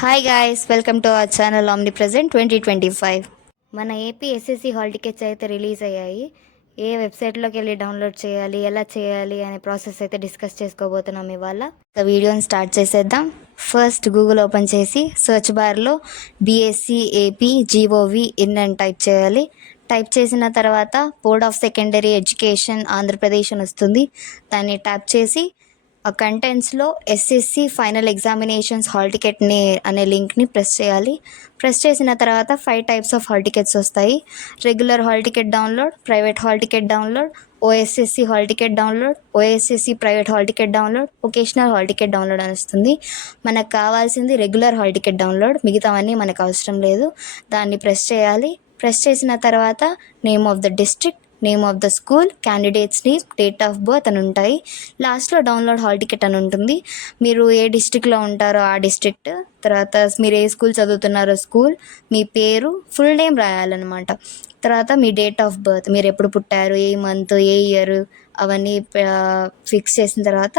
Hi guys, welcome to our channel Omnipresent 2025. మన AP SSC hall tickets అయితే release అయ్యాయి. ఏ వెబ్సైట్లోకి వెళ్ళి డౌన్లోడ్ చేయాలి, ఎలా చేయాలి అనే ప్రాసెస్ అయితే డిస్కస్ చేసుకోబోతున్నాం ఇవాళ. వీడియోని స్టార్ట్ చేసేద్దాం. ఫస్ట్ గూగుల్ ఓపెన్ చేసి సెర్చ్ బార్లో బీఎస్సీ ఏపీ జీఓవి ఇన్ అని టైప్ చేయాలి. టైప్ చేసిన తర్వాత board of secondary education Andhra Pradesh అని వస్తుంది. దాన్ని ట్యాప్ చేసి ఆ కంటెంట్స్లో ఎస్ఎస్సి ఫైనల్ ఎగ్జామినేషన్స్ హాల్ టికెట్ని అనే లింక్ని ప్రెస్ చేయాలి. ప్రెస్ చేసిన తర్వాత 5 టైప్స్ ఆఫ్ హాల్ టికెట్స్ వస్తాయి. Regular hall ticket download, private hall ticket download, OSSC hall ticket download, OSSC private hall ticket download, vocational hall ticket download అని వస్తుంది. మనకు కావాల్సింది రెగ్యులర్ హాల్ టికెట్ డౌన్లోడ్, మిగతావన్నీ మనకు అవసరం లేదు. దాన్ని ప్రెస్ చేయాలి. ప్రెస్ చేసిన తర్వాత name of the district, name of the school, candidates name, date of birth అని ఉంటాయి. లాస్ట్లో డౌన్లోడ్ హాల్ టికెట్ అని ఉంటుంది. మీరు ఏ డిస్ట్రిక్ట్లో ఉంటారో ఆ డిస్ట్రిక్ట్, తర్వాత మీరు ఏ స్కూల్ చదువుతున్నారో స్కూల్, మీ పేరు, ఫుల్ నేమ్ రాయాలన్నమాట. తర్వాత మీ డేట్ ఆఫ్ బర్త్, మీరు ఎప్పుడు పుట్టారు, ఏ మంత్, ఏ ఇయర్, అవన్నీ ఫిక్స్ చేసిన తర్వాత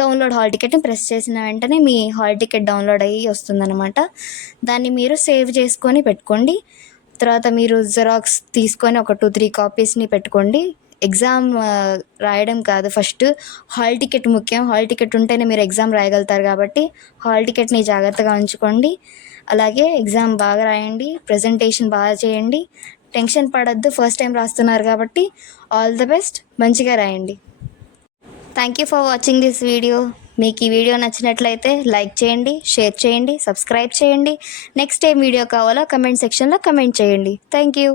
డౌన్లోడ్ హాల్ టికెట్ని ప్రెస్ చేసిన వెంటనే మీ హాల్ టికెట్ డౌన్లోడ్ అయ్యి వస్తుందన్నమాట. దాన్ని మీరు సేవ్ చేసుకొని పెట్టుకోండి. తర్వాత మీరు జెరాక్స్ తీసుకొని ఒక 2-3 కాపీస్ని పెట్టుకోండి. ఎగ్జామ్ రాయడం కాదు, ఫస్ట్ హాల్ టికెట్ ముఖ్యం. హాల్ టికెట్ ఉంటేనే మీరు ఎగ్జామ్ రాయగలుగుతారు కాబట్టి హాల్ టికెట్ని జాగ్రత్తగా ఉంచుకోండి. అలాగే ఎగ్జామ్ బాగా రాయండి, ప్రజెంటేషన్ బాగా చేయండి, టెన్షన్ పడద్దు, ఫస్ట్ టైం రాస్తున్నారు కాబట్టి ఆల్ ద బెస్ట్, మంచిగా రాయండి. Thank you for watching this video. మీకు ఈ వీడియో నచ్చినట్లయితే లైక్ చేయండి, షేర్ చేయండి, సబ్స్క్రైబ్ చేయండి. నెక్స్ట్ ఏం వీడియో కావాలో కమెంట్ సెక్షన్లో కమెంట్ చేయండి. Thank you.